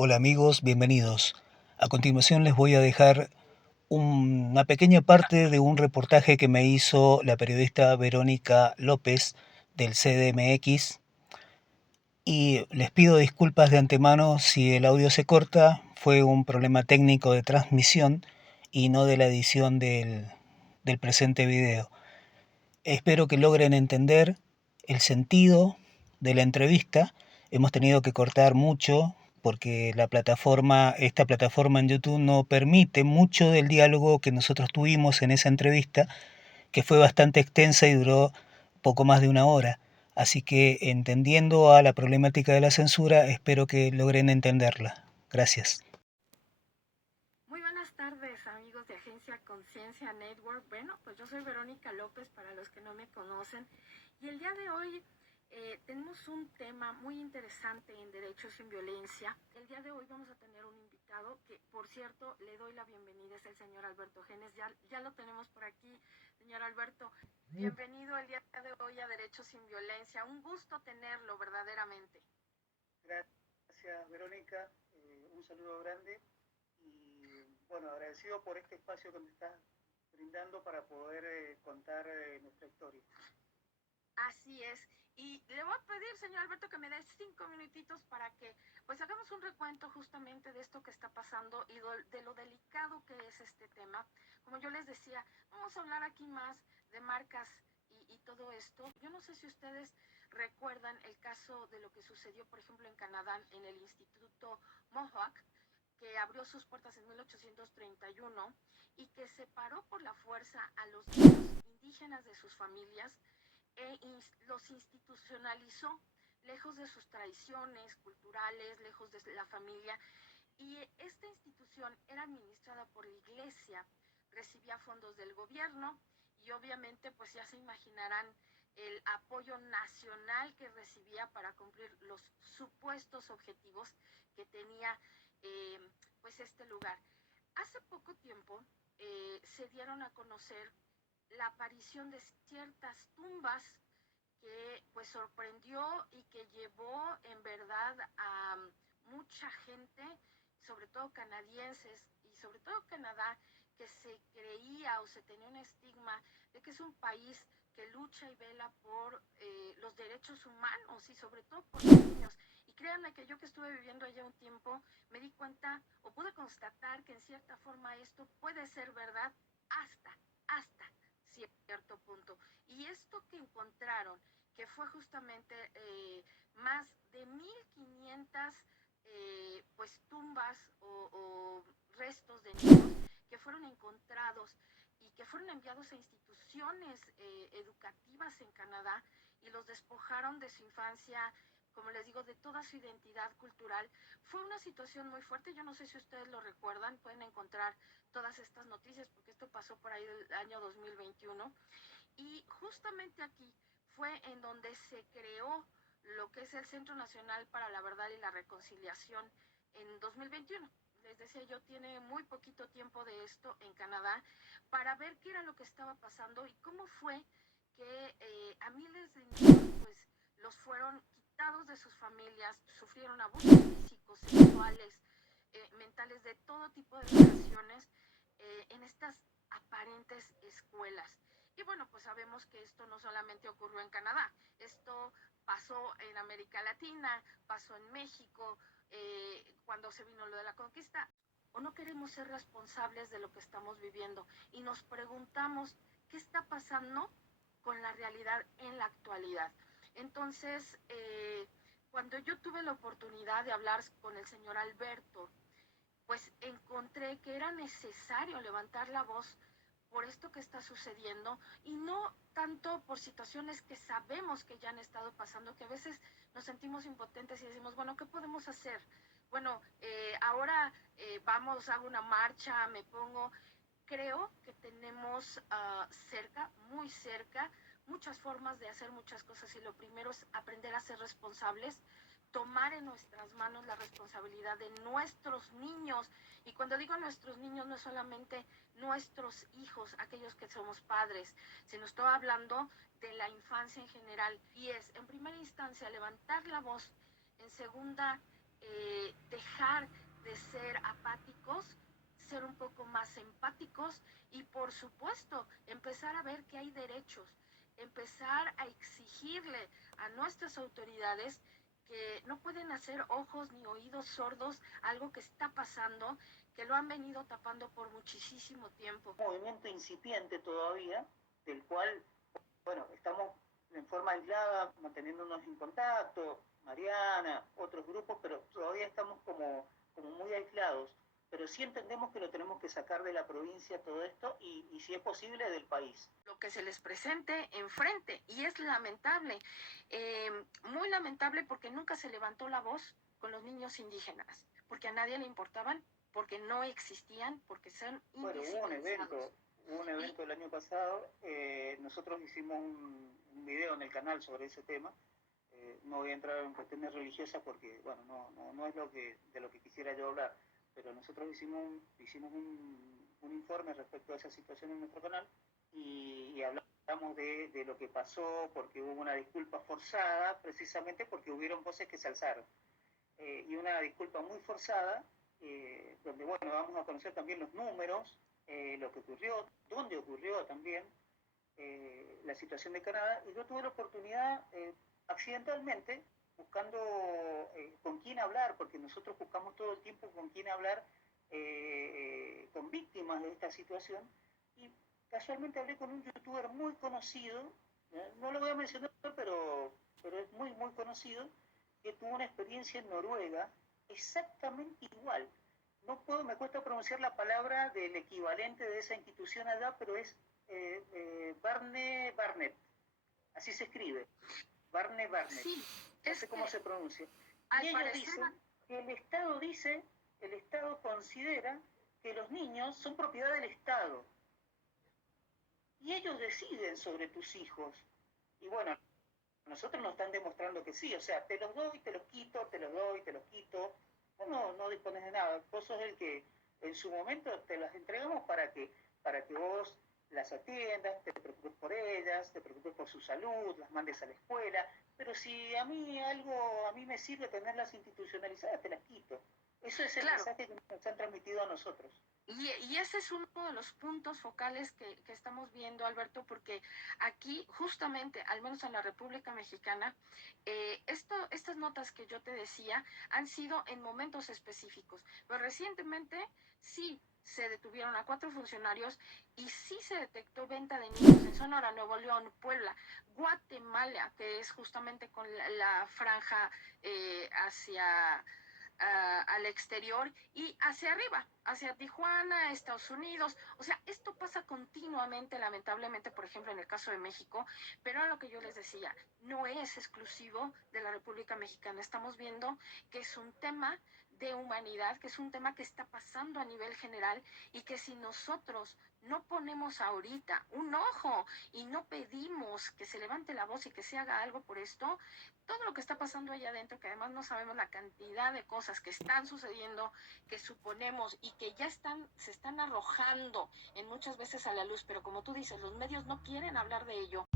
Hola amigos, bienvenidos. A continuación les voy a dejar una pequeña parte de un reportaje que me hizo la periodista Verónica López del CDMX y les pido disculpas de antemano si el audio se corta, fue un problema técnico de transmisión y no de la edición del presente video. Espero que logren entender el sentido de la entrevista. Hemos tenido que cortar mucho porque esta plataforma en YouTube no permite mucho del diálogo que nosotros tuvimos en esa entrevista, que fue bastante extensa y duró poco más de una hora. Así que entendiendo a la problemática de la censura, espero que logren entenderla. Gracias. Muy buenas tardes, amigos de Agencia Conciencia Network. Bueno, pues yo soy Verónica López, para los que no me conocen, y el día de hoy tenemos un tema muy interesante en Derechos sin Violencia. El día de hoy vamos a tener un invitado que, por cierto, le doy la bienvenida, es el señor Alberto Genes. Ya lo tenemos por aquí, señor Alberto. Bienvenido el día de hoy a Derechos sin Violencia. Un gusto tenerlo, verdaderamente. Gracias, Verónica. Un saludo grande y bueno, agradecido por este espacio que me estás brindando para poder contar nuestra historia. Así es. Y le voy a pedir, señor Alberto, que me dé 5 minutitos para que pues hagamos un recuento justamente de esto que está pasando y de lo delicado que es este tema. Como yo les decía, vamos a hablar aquí más de marcas y todo esto. Yo no sé si ustedes recuerdan el caso de lo que sucedió, por ejemplo, en Canadá, en el Instituto Mohawk, que abrió sus puertas en 1831 y que separó por la fuerza a los niños indígenas de sus familias los institucionalizó lejos de sus tradiciones culturales, lejos de la familia. Y esta institución era administrada por la iglesia, recibía fondos del gobierno y obviamente pues ya se imaginarán el apoyo nacional que recibía para cumplir los supuestos objetivos que tenía eh, pues este lugar. Hace poco tiempo se dieron a conocer la aparición de ciertas tumbas que pues sorprendió y que llevó en verdad a mucha gente, sobre todo canadienses y sobre todo Canadá, que se creía o se tenía un estigma de que es un país que lucha y vela por los derechos humanos y sobre todo por los niños. Y créanme que yo, que estuve viviendo allá un tiempo, me di cuenta o pude constatar que en cierta forma esto puede ser verdad hasta cierto punto. Y esto que encontraron, que fue justamente más de 1500 pues tumbas o restos de niños que fueron encontrados y que fueron enviados a instituciones educativas en Canadá y los despojaron de su infancia, como les digo, de toda su identidad cultural. Fue una situación muy fuerte. Yo no sé si ustedes lo recuerdan, pueden encontrar todas estas noticias porque esto pasó por ahí del año 2021. Y justamente aquí fue en donde se creó lo que es el Centro Nacional para la Verdad y la Reconciliación en 2021. Les decía yo, tiene muy poquito tiempo de esto en Canadá, para ver qué era lo que estaba pasando y cómo fue que a miles de niños pues los fueron quitados de sus familias, sufrieron abusos físicos, sexuales, mentales, de todo tipo de violaciones en estas aparentes escuelas. Y bueno, pues sabemos que esto no solamente ocurrió en Canadá, esto pasó en América Latina, pasó en México, cuando se vino lo de la conquista. O no queremos ser responsables de lo que estamos viviendo y nos preguntamos qué está pasando con la realidad en la actualidad. Entonces, cuando yo tuve la oportunidad de hablar con el señor Alberto, pues encontré que era necesario levantar la voz por esto que está sucediendo y no tanto por situaciones que sabemos que ya han estado pasando, que a veces nos sentimos impotentes y decimos, bueno, ¿qué podemos hacer? Bueno, ahora vamos, hago una marcha, me pongo. Creo que tenemos cerca, muy cerca, muchas formas de hacer muchas cosas y lo primero es aprender a ser responsables, tomar en nuestras manos la responsabilidad de nuestros niños. Y cuando digo nuestros niños, no es solamente nuestros hijos, aquellos que somos padres, sino estoy hablando de la infancia en general. Y es, en primera instancia, levantar la voz, en segunda, dejar ser apáticos, ser un poco más empáticos y por supuesto empezar a ver que hay derechos, empezar a exigirle a nuestras autoridades que no pueden hacer ojos ni oídos sordos a algo que está pasando, que lo han venido tapando por muchísimo tiempo. Un movimiento incipiente todavía, del cual, bueno, estamos en forma aislada, manteniéndonos en contacto, Mariana, otros grupos, pero todavía estamos como muy aislados. Pero sí entendemos que lo tenemos que sacar de la provincia todo esto y si es posible del país. Lo que se les presente enfrente y es lamentable, muy lamentable porque nunca se levantó la voz con los niños indígenas, porque a nadie le importaban, porque no existían, porque son Bueno, invisibilizados. hubo un evento el año pasado, nosotros hicimos un video en el canal sobre ese tema. No voy a entrar en cuestiones religiosas porque, bueno, no es de lo que quisiera yo hablar, pero nosotros hicimos un informe respecto a esa situación en nuestro canal y hablamos de lo que pasó, porque hubo una disculpa forzada, precisamente porque hubieron voces que se alzaron. Y una disculpa muy forzada, donde, bueno, vamos a conocer también los números, lo que ocurrió, dónde ocurrió también, la situación de Canadá, y yo tuve la oportunidad, accidentalmente, buscando con quién hablar, porque nosotros buscamos todo el tiempo con quién hablar con víctimas de esta situación, y casualmente hablé con un youtuber muy conocido, no lo voy a mencionar, pero es muy, muy conocido, que tuvo una experiencia en Noruega exactamente igual. Me cuesta pronunciar la palabra del equivalente de esa institución allá, pero es Barne Barnet, así se escribe, Barne Barnet, Sí, no sé cómo se pronuncia. Y ellos dicen que el Estado considera que los niños son propiedad del Estado, y ellos deciden sobre tus hijos. Y bueno, nosotros nos están demostrando que sí, o sea, te los doy, te los quito, te los doy, te los quito. Vos no dispones de nada, vos sos el que en su momento te las entregamos para que vos las atiendas, te preocupes por ellas, te preocupes por su salud, las mandes a la escuela, pero si a mí me sirve tenerlas institucionalizadas, te las quito. Eso es el mensaje que nos han transmitido a nosotros. Y ese es uno de los puntos focales que estamos viendo, Alberto, porque aquí, justamente, al menos en la República Mexicana, estas notas que yo te decía han sido en momentos específicos. Pero recientemente sí se detuvieron a 4 funcionarios y sí se detectó venta de niños en Sonora, Nuevo León, Puebla, Guatemala, que es justamente con la franja hacia al exterior y hacia arriba, hacia Tijuana, Estados Unidos. O sea, esto pasa continuamente, lamentablemente, por ejemplo, en el caso de México, pero a lo que yo les decía, no es exclusivo de la República Mexicana. Estamos viendo que es un tema de humanidad, que es un tema que está pasando a nivel general y que si nosotros no ponemos ahorita un ojo y no pedimos que se levante la voz y que se haga algo por esto, todo lo que está pasando allá adentro, que además no sabemos la cantidad de cosas que están sucediendo, que suponemos y que ya se están arrojando en muchas veces a la luz, pero como tú dices, los medios no quieren hablar de ello